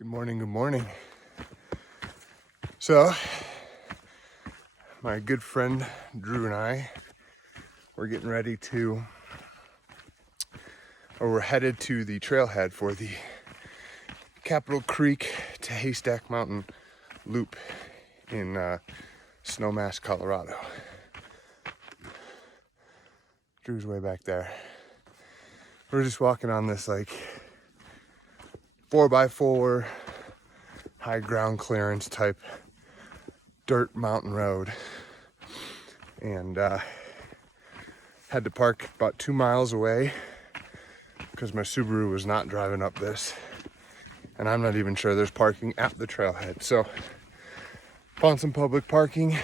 Good morning, good morning. So, my good friend Drew and I, we're headed to the trailhead for the Capitol Creek to Haystack Mountain loop in Snowmass, Colorado. Drew's way back there. We're just walking on this like 4x4 high ground clearance type dirt mountain road, and had to park about 2 miles away because my Subaru was not driving up this, and I'm not even sure there's parking at the trailhead. So found some public parking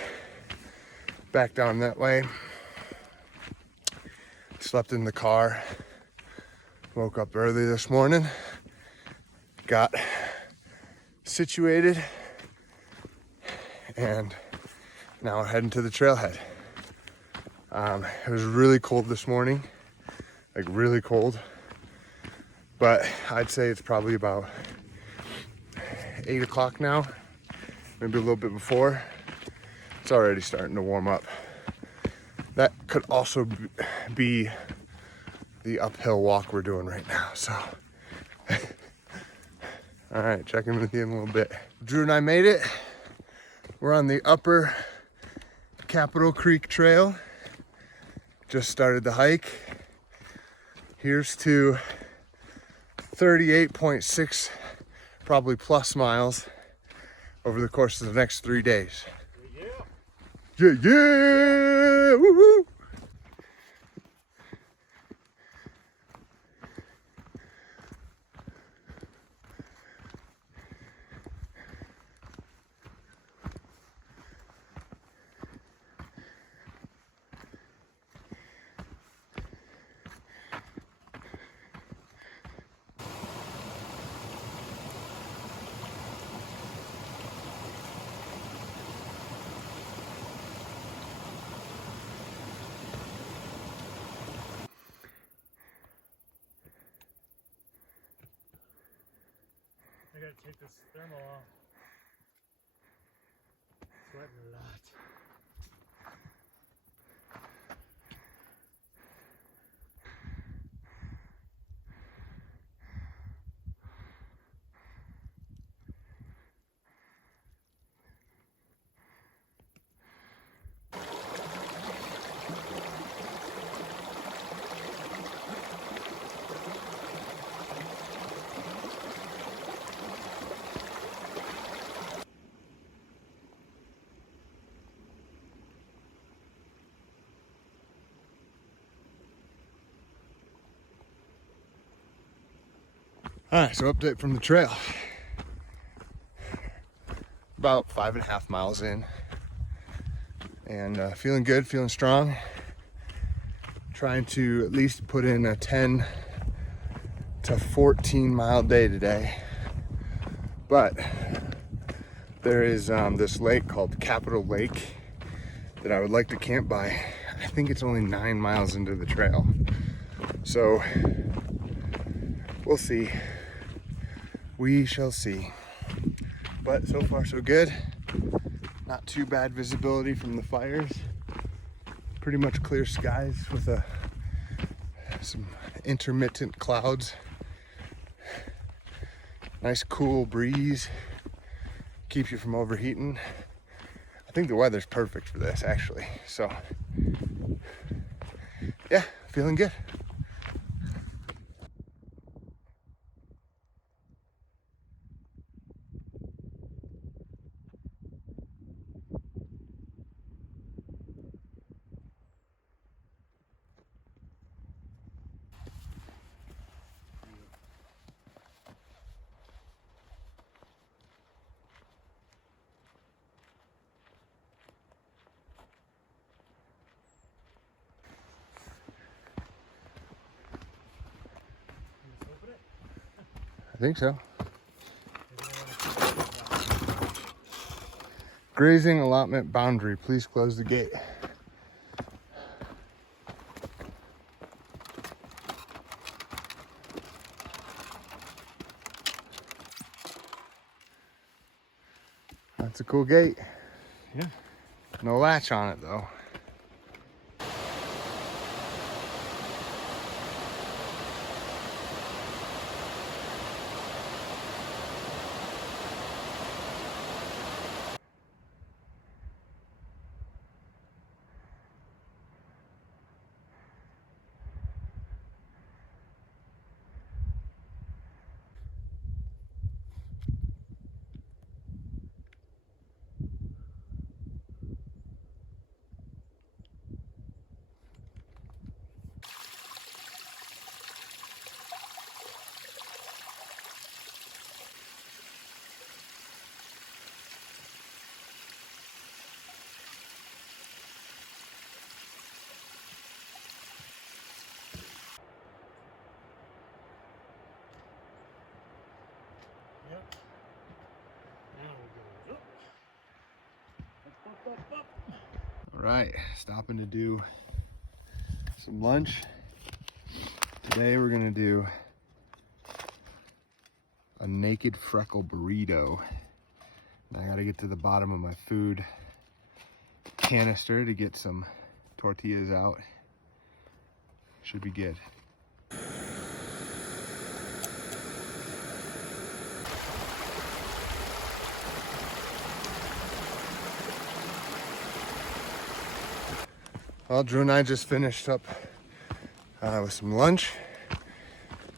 back down that way. Slept in the car, woke up early this morning, got situated, and now we're heading to the trailhead. It was really cold this morning, like really cold, but I'd say it's probably about 8 o'clock now, maybe a little bit before. It's already starting to warm up. That could also be the uphill walk we're doing right now, so. All right, check in with you in a little bit. Drew and I made it. We're on the upper Capitol Creek Trail. Just started the hike. Here's to 38.6, probably plus miles over the course of the next 3 days. Yeah, yeah, woo-hoo. I gotta take this thermal off. Sweating a lot. All right, so update from the trail. About 5.5 miles in, and feeling good, feeling strong. Trying to at least put in a 10 to 14 mile day today. But there is this lake called Capitol Lake that I would like to camp by. I think it's only 9 miles into the trail. So we'll see. We shall see. But so far so good. Not too bad visibility from the fires. Pretty much clear skies with some intermittent clouds. Nice cool breeze. Keeps you from overheating. I think the weather's perfect for this actually. So yeah, feeling good. I think so. Grazing allotment boundary. Please close the gate. That's a cool gate. Yeah. No latch on it though. Yep. Now we go up. Up, up, up, up. All right, stopping to do some lunch. Today we're gonna do a naked freckle burrito. Now I gotta get to the bottom of my food canister to get some tortillas out. Should be good. Well, Drew and I just finished up with some lunch.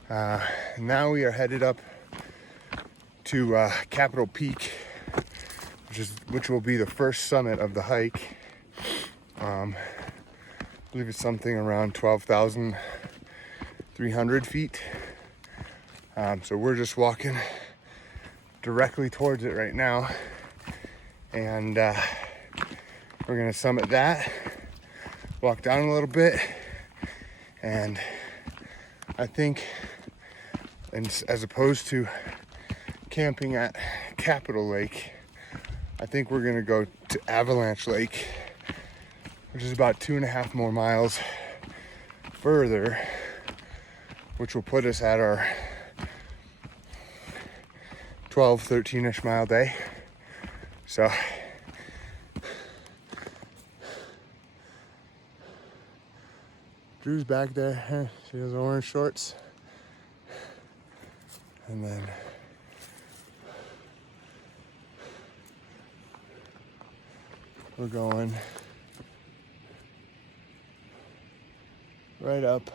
Now we are headed up to Capitol Peak, which will be the first summit of the hike. I believe it's something around 12,300 feet. So we're just walking directly towards it right now, and we're gonna summit that, walk down a little bit, and I think, and as opposed to camping at Capitol Lake, I think we're gonna go to Avalanche Lake, which is about 2.5 more miles further, which will put us at our 12, 13-ish mile day. So Drew's back there. She has orange shorts. And then we're going right up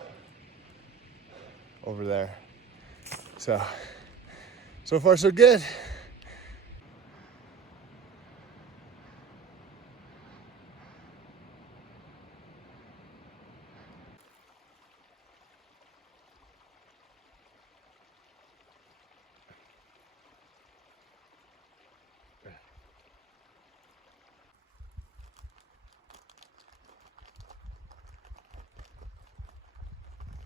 over there. So far so good.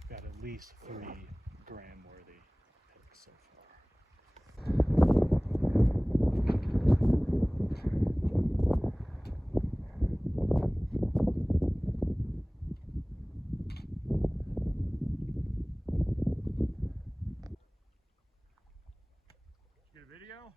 Got at least 3 gram worthy pics so far. Get a video?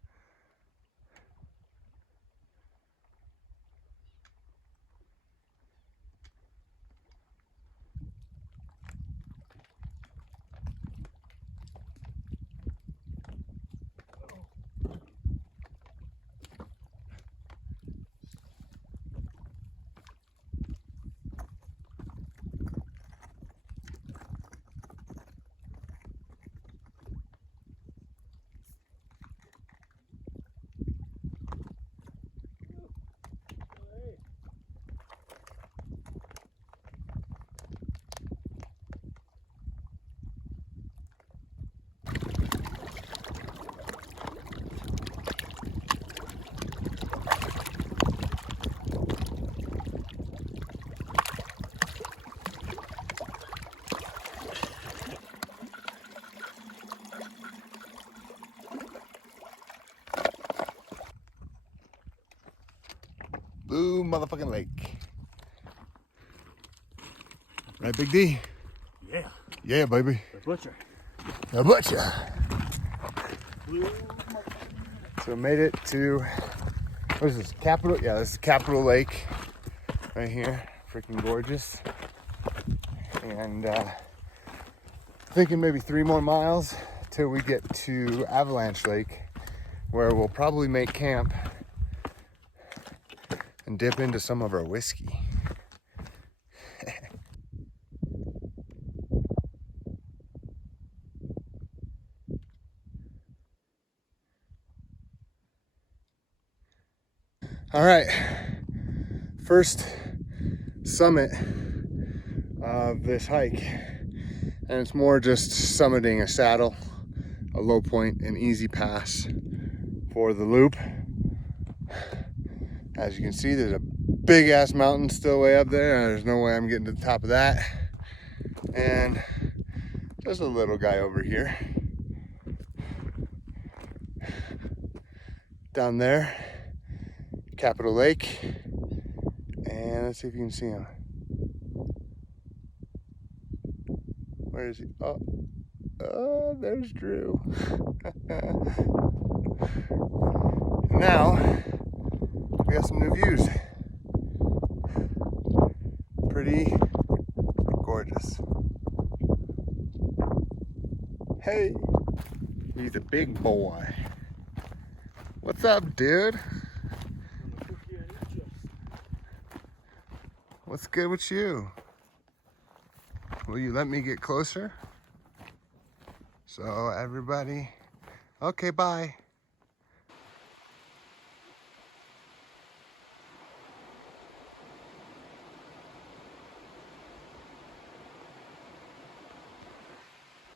Blue motherfucking lake. Right, Big D? Yeah. Yeah, baby. The butcher. The butcher. Blue. So made it to What is this? Capitol? Yeah, this is Capitol Lake right here. Freaking gorgeous. And thinking maybe 3 more miles till we get to Avalanche Lake, where we'll probably make camp and dip into some of our whiskey. All right, first summit of this hike, and it's more just summiting a saddle, a low point, an easy pass for the loop. As you can see, there's a big ass mountain still way up there. There's no way I'm getting to the top of that. And there's a little guy over here. Down there, Capitol Lake. And let's see if you can see him. Where is he? Oh, there's Drew. Now, we got some new views. Pretty gorgeous. Hey, he's a big boy. What's up, dude? What's good with you? Will you let me get closer? So everybody, okay, bye.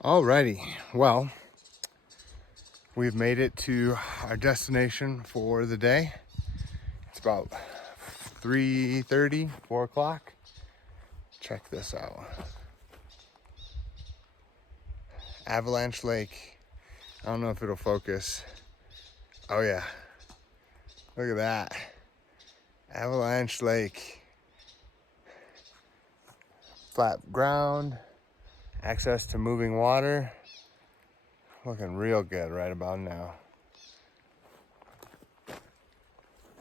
Alrighty, well, we've made it to our destination for the day. It's about 3:30, 4 o'clock. Check this out. Avalanche Lake. I don't know if it'll focus. Oh yeah, look at that. Avalanche Lake. Flat ground, access to moving water. Looking real good right about now.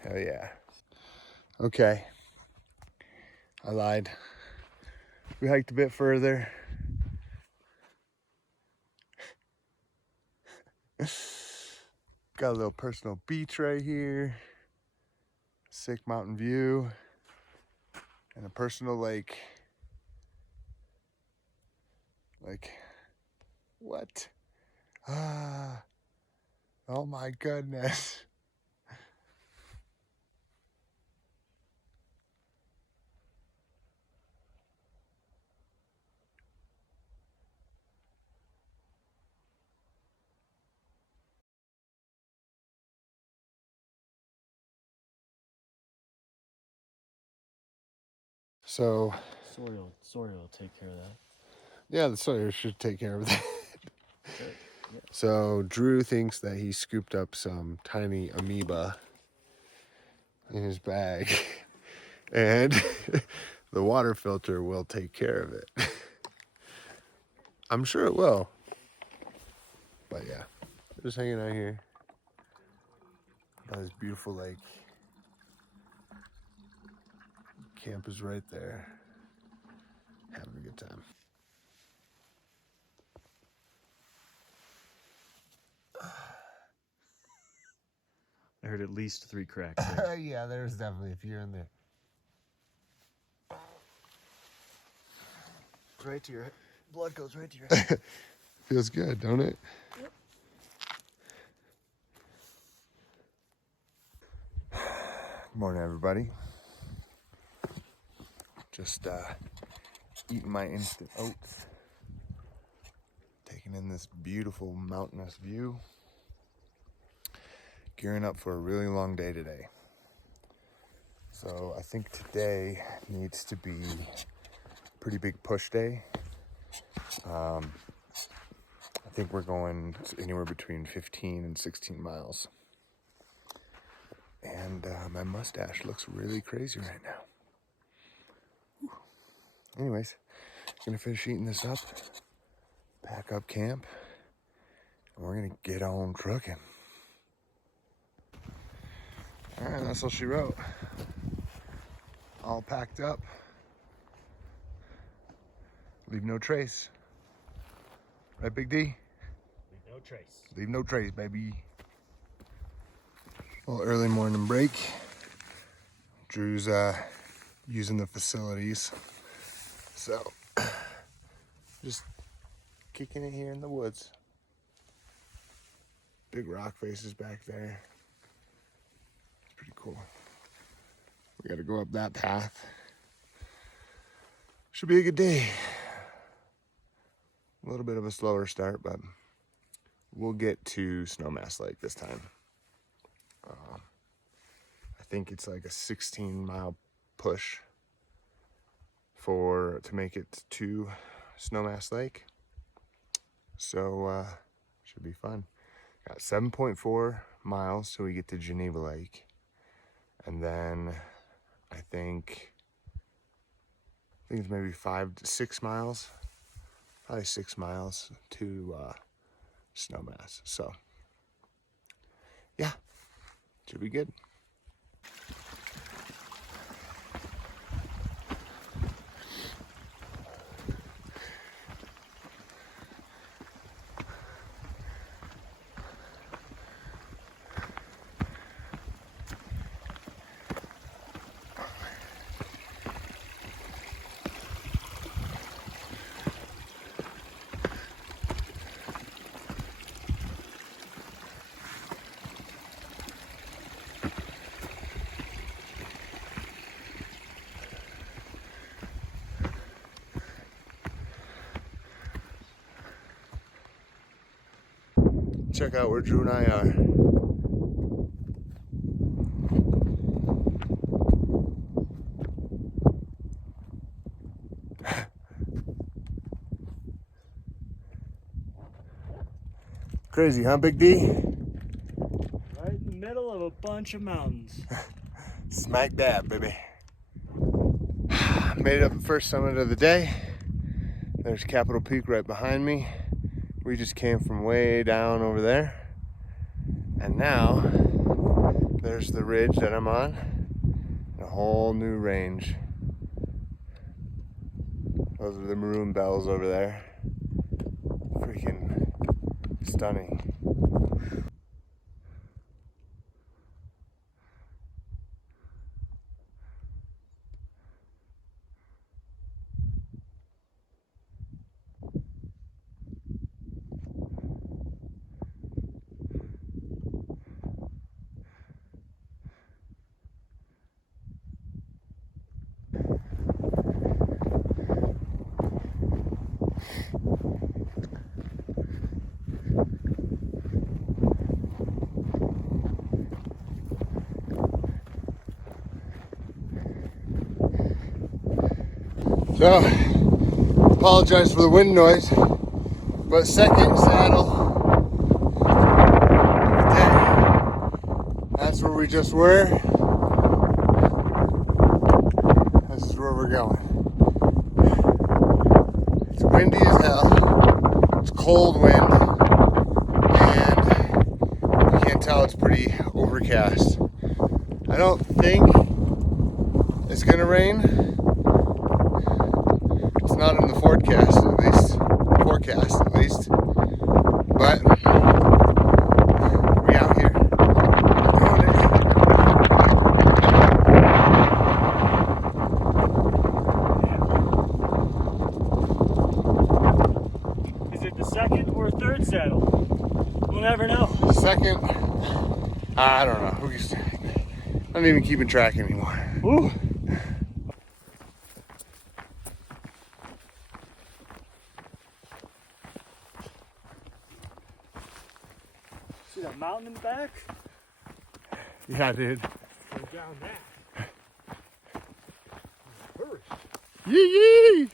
Hell yeah. Okay, I lied. We hiked a bit further. Got a little personal beach right here. Sick mountain view. And a personal lake. Like, what? Ah, oh my goodness. So, Sawyer will take care of that. yeah, the Sawyer should take care of that. Good. Yeah. So Drew thinks that he scooped up some tiny amoeba in his bag, and the water filter will take care of it. I'm sure it will. But yeah, just hanging out here by this beautiful lake. Camp is right there. Having a good time. I heard at least 3 cracks there. Yeah, there's definitely a few in there. Right to your blood goes right to your head. Feels good, don't it? Yep. Good morning, everybody. Just eating my instant oats. Taking in this beautiful mountainous view. Gearing up for a really long day today. So I think today needs to be a pretty big push day. I think we're going anywhere between 15 and 16 miles. And my mustache looks really crazy right now. Whew. Anyways, gonna finish eating this up, pack up camp, and we're gonna get on trucking. And that's all she wrote. All packed up. Leave no trace. Right, Big D? Leave no trace. Leave no trace, baby. Well, early morning break. Drew's using the facilities. So, just kicking it here in the woods. Big rock faces back there. It's pretty cool. We gotta go up that path. Should be a good day. A little bit of a slower start, but we'll get to Snowmass Lake this time. I think it's like a 16-mile push to make it to Snowmass Lake. So should be fun. Got 7.4 miles till we get to Geneva Lake, and then I think it's maybe 5 to 6 miles, probably 6 miles to Snowmass. So yeah, should be good. Check out where Drew and I are. Crazy, huh, Big D? Right in the middle of a bunch of mountains. Smack dab, baby. Made it up the first summit of the day. There's Capitol Peak right behind me. We just came from way down over there. And now, there's the ridge that I'm on. A whole new range. Those are the Maroon Bells over there. Freaking stunning. So, apologize for the wind noise, but second saddle of the day. That's where we just were. This is where we're going. It's windy as hell. It's cold wind, and you can't tell it's pretty overcast. I don't think it's gonna rain. It's not in the forecast at least. But we out here doing it. Is it the second or third saddle? We'll never know. Second, I don't know. I'm not even keeping track anymore. Ooh. See that mountain in the back? Yeah, dude. Go down that. Hurry. Yee yee!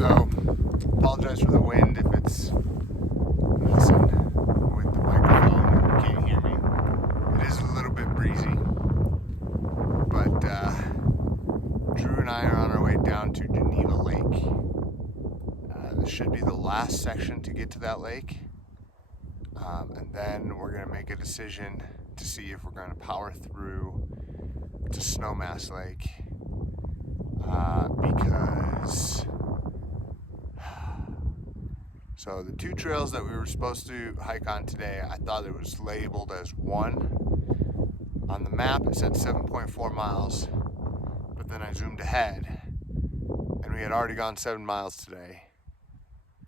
So, apologize for the wind if it's messing with the microphone. You can't hear me. It is a little bit breezy, but Drew and I are on our way down to Geneva Lake. This should be the last section to get to that lake, and then we're going to make a decision to see if we're going to power through to Snowmass Lake, because so the two trails that we were supposed to hike on today, I thought it was labeled as one. On the map it said 7.4 miles, but then I zoomed ahead and we had already gone 7 miles today,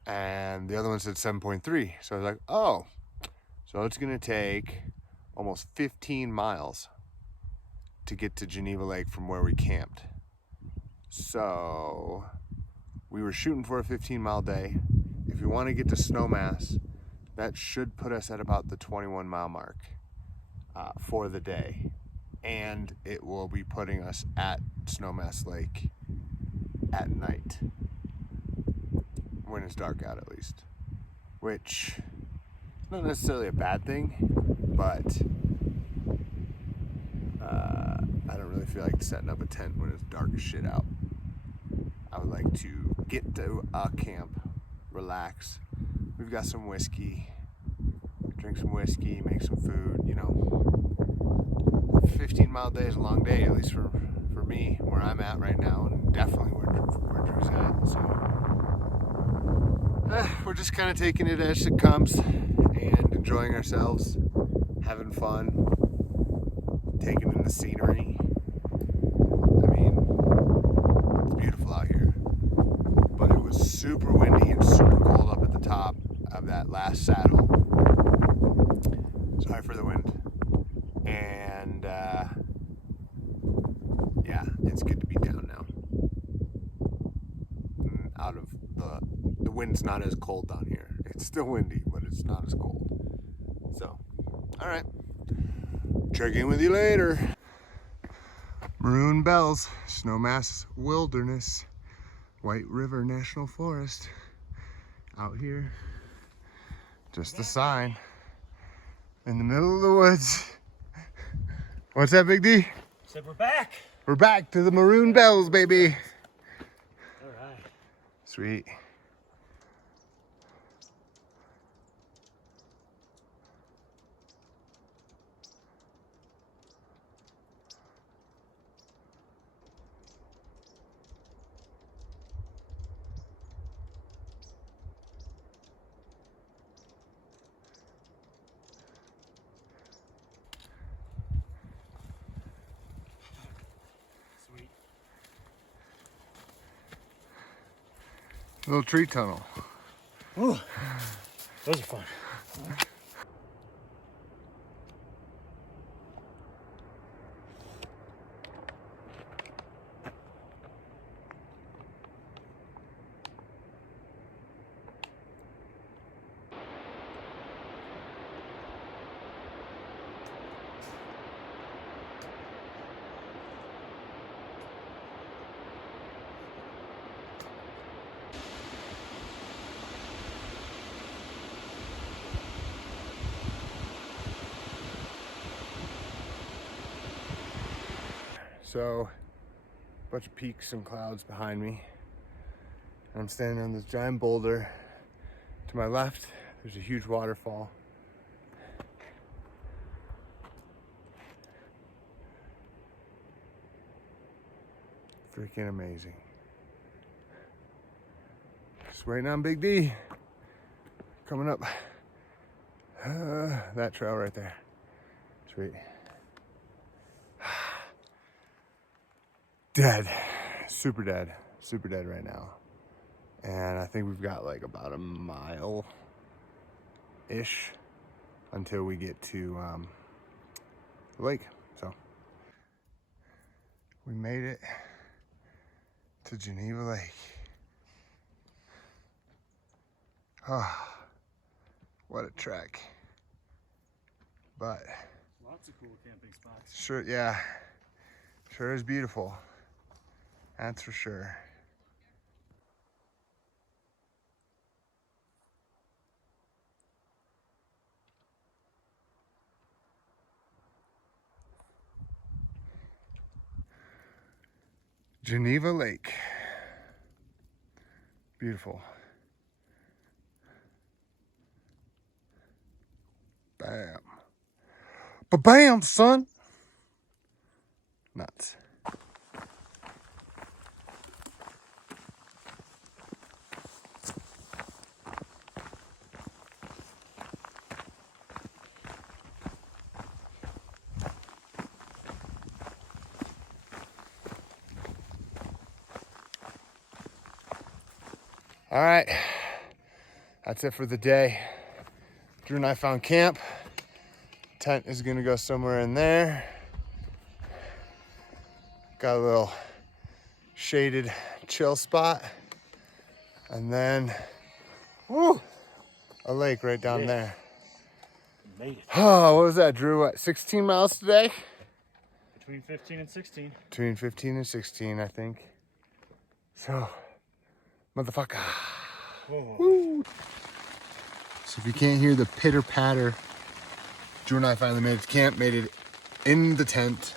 and the other one said 7.3. So I was like, oh, so it's gonna take almost 15 miles to get to Geneva Lake from where we camped. So we were shooting for a 15-mile day. If we want to get to Snowmass, that should put us at about the 21-mile mark for the day, and it will be putting us at Snowmass Lake at night, when it's dark out at least, which not necessarily a bad thing, but I don't really feel like setting up a tent when it's dark as shit out. I would like to get to a camp, relax. We've got some whiskey, drink some whiskey, make some food, you know. 15-mile day is a long day, at least for me, where I'm at right now, and definitely where Drew's at. So we're just kind of taking it as it comes and enjoying ourselves, having fun, taking in the scenery. I mean, it's beautiful out here, but it was super windy and super cold up at the top of that last saddle. Sorry for the wind. And yeah, it's good to be down now. Out of the wind's not as cold down here. It's still windy, but it's not as cold. So, all right. Check in with you later. Maroon Bells Snowmass Wilderness, White River National Forest. Out here, just a sign in the middle of the woods. What's that, Big D? Said we're back. We're back to the Maroon Bells, baby. All right. Sweet. Sweet. Little tree tunnel. Ooh, those are fun. So, a bunch of peaks and clouds behind me. I'm standing on this giant boulder. To my left, there's a huge waterfall. Freaking amazing. Just waiting on Big D. Coming up that trail right there. Sweet. Dead, super dead right now. And I think we've got like about a mile-ish until we get to the lake. So we made it to Geneva Lake. Ah, what a trek. But Lots of cool camping spots. sure, yeah, sure is beautiful. That's for sure. Geneva Lake. Beautiful. Bam. Ba-bam, son. Nuts. All right, that's it for the day. Drew and I found camp. Tent is gonna go somewhere in there. Got a little shaded chill spot. And then, woo, a lake right down there. Made it. Oh, what was that, Drew? What, 16 miles today? Between 15 and 16. Between 15 and 16, I think. So, motherfucker. Whoa. Woo. So if you can't hear the pitter patter, Drew and I finally made it to camp, made it in the tent,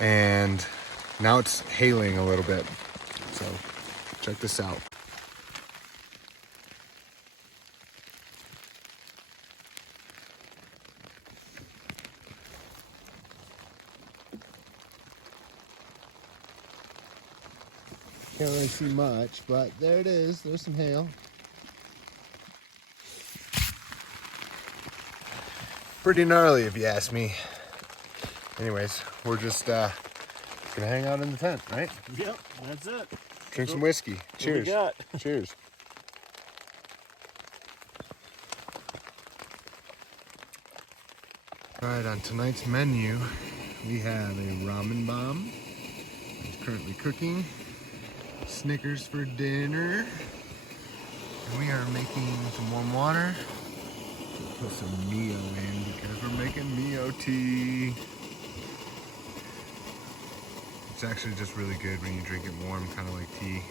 and now it's hailing a little bit. So check this out. Can't really see much, but there it is. There's some hail. Pretty gnarly if you ask me. Anyways, we're just gonna hang out in the tent, right? Yep, that's it. Drink some whiskey. Cheers. What we got. Cheers. All right, on tonight's menu, we have a ramen bomb. It's currently cooking. Snickers for dinner. And we are making some warm water. We'll put some Mio in because we're making Mio tea. It's actually just really good when you drink it warm, kind of like tea.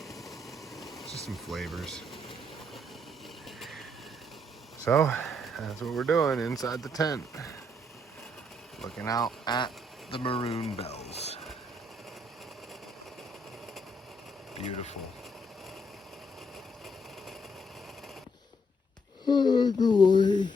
It's just some flavors. So, that's what we're doing inside the tent. Looking out at the Maroon Bells. Beautiful. Oh, good morning.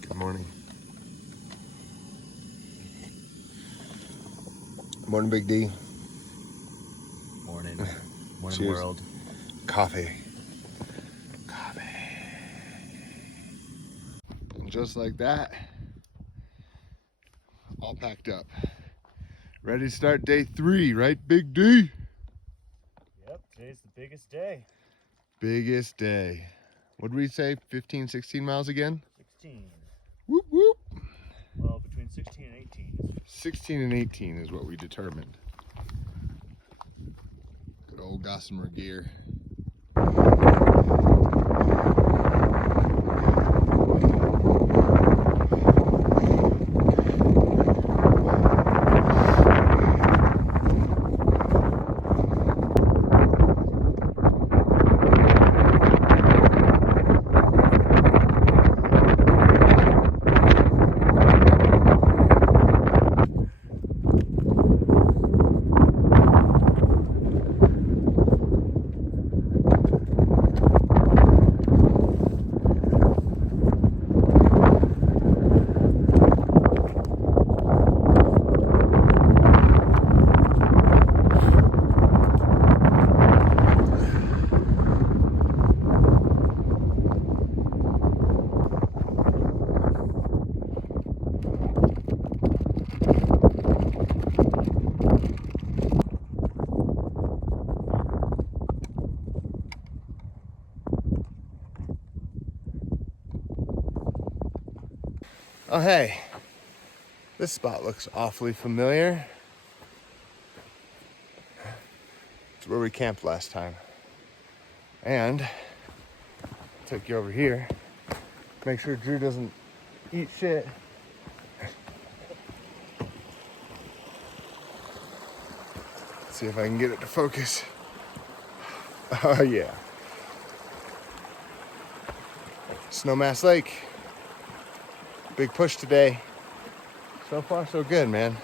Good morning. Morning, Big D. Morning. Morning, Cheers. world. Coffee. And just like that, all packed up. Ready to start day 3, right, Big D? Yep, today's the biggest day. Biggest day. What did we say? 15, 16 miles again? 16. Whoop, whoop. Well, between 16 and 18. 16 and 18 is what we determined. Good old Gossamer gear. Oh, hey, this spot looks awfully familiar. It's where we camped last time. And I'll take you over here. Make sure Drew doesn't eat shit. See if I can get it to focus. Oh yeah. Snowmass Lake. Big push today. So far so good, man.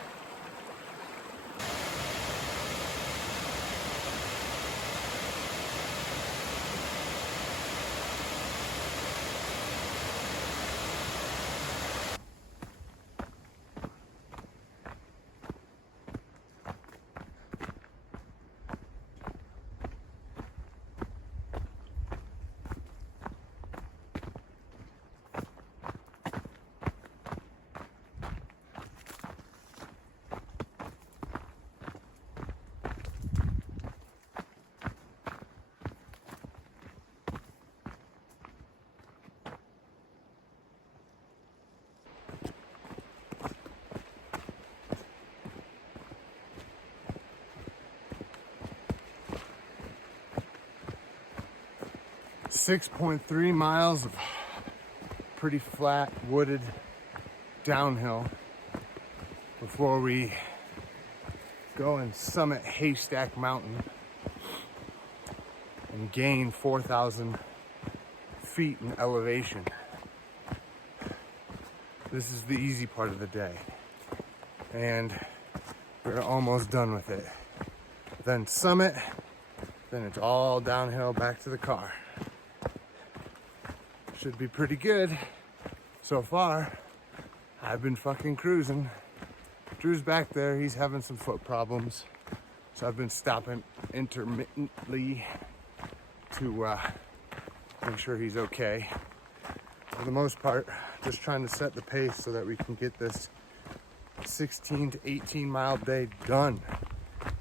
.3 miles of pretty flat, wooded downhill before we go and summit Haystack Mountain and gain 4,000 feet in elevation. This is the easy part of the day, and we're almost done with it. Then summit, then it's all downhill back to the car. Should be pretty good so far. I've been fucking cruising. Drew's back there, he's having some foot problems, so I've been stopping intermittently to make sure he's okay. For the most part, just trying to set the pace so that we can get this 16 to 18 mile day done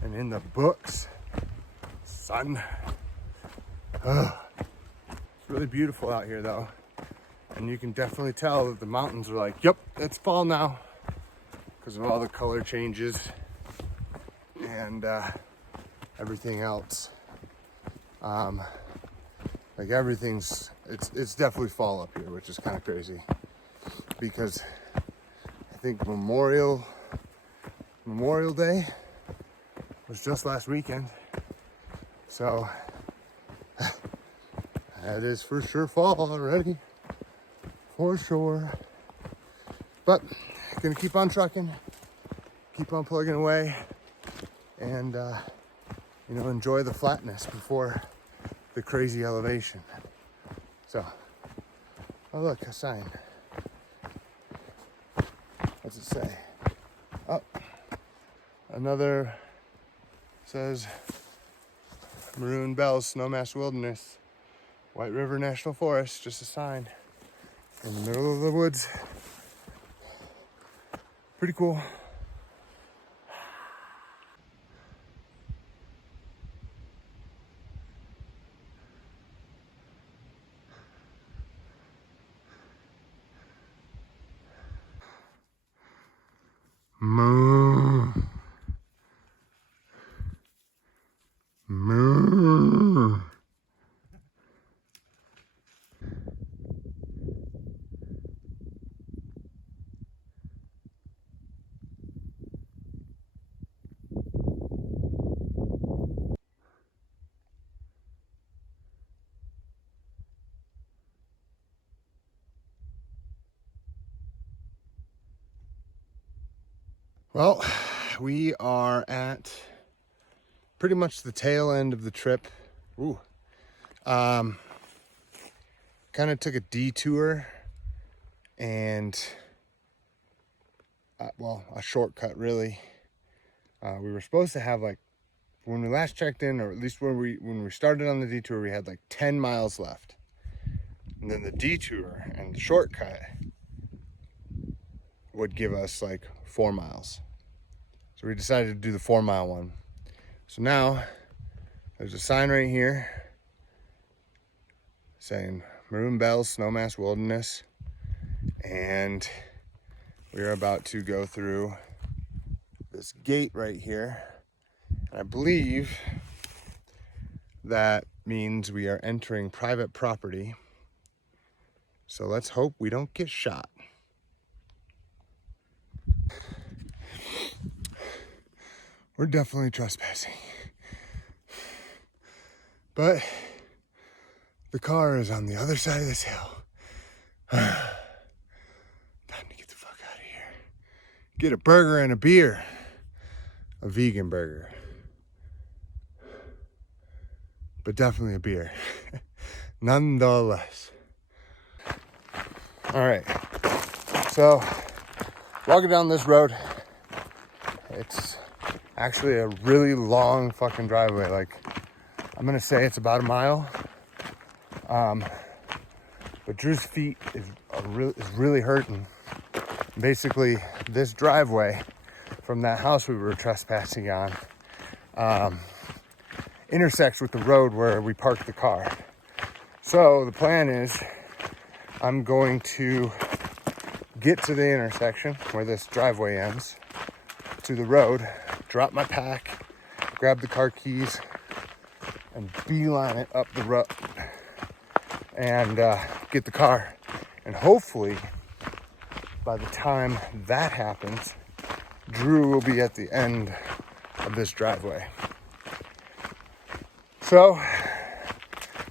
and in the books, son. Ugh. It's really beautiful out here though, and you can definitely tell that the mountains are like, yep, it's fall now, because of all the color changes and everything else. Like everything's, it's definitely fall up here, which is kind of crazy, because I think Memorial Day was just last weekend, so that is for sure fall already, for sure. But gonna keep on trucking, keep on plugging away, and you know, enjoy the flatness before the crazy elevation. So, oh look, a sign. What's it say? Oh, another says Maroon Bells Snowmass Wilderness, White River National Forest, just a sign in the middle of the woods. Pretty cool. Moo. Moo. Well, we are at pretty much the tail end of the trip. Ooh. Kind of took a detour and, well, a shortcut really. We were supposed to have, like, when we last checked in, or at least when we started on the detour, we had like 10 miles left. And then the detour and the shortcut would give us like 4 miles. So we decided to do the 4 mile one. So now there's a sign right here saying Maroon Bells Snowmass Wilderness, and we're about to go through this gate right here. And I believe that means we are entering private property. So let's hope we don't get shot. we're definitely trespassing. But the car is on the other side of this hill. Time to get the fuck out of here. Get a burger and a beer. A vegan burger. But definitely a beer. Nonetheless. All right. So, walking down this road, it's actually a really long fucking driveway. Like, I'm gonna say it's about a mile. But Drew's feet is really hurting. Basically, this driveway from that house we were trespassing on intersects with the road where we parked the car. So the plan is I'm going to get to the intersection where this driveway ends to the road, drop my pack, grab the car keys, and beeline it up the road and get the car. And hopefully by the time that happens, Drew will be at the end of this driveway. So,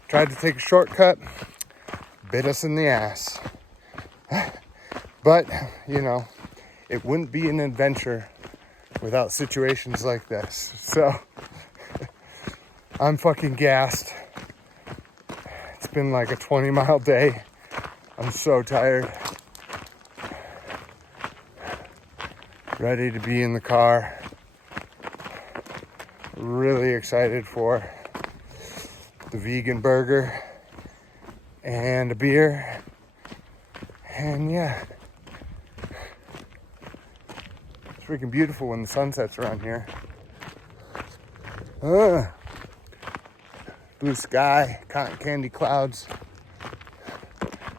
tried to take a shortcut, bit us in the ass. But, you know, it wouldn't be an adventure without situations like this. So, I'm fucking gassed. It's been like a 20-mile day. I'm so tired. Ready to be in the car. Really excited for the vegan burger and a beer. And yeah. It's freaking beautiful when the sun sets around here. Blue sky, cotton candy clouds.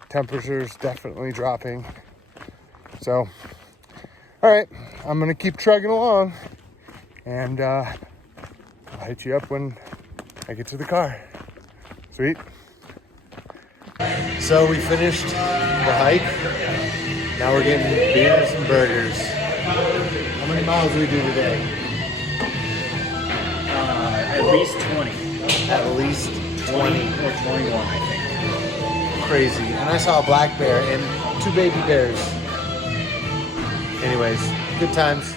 Temperatures definitely dropping. So, all right, I'm gonna keep trugging along, and I'll hit you up when I get to the car. Sweet. So we finished the hike. Now we're getting beers and burgers. How many miles did we do today? At least 20. At least 20. Or 21, I think. Crazy. And I saw a black bear and 2 baby bears. Anyways, good times.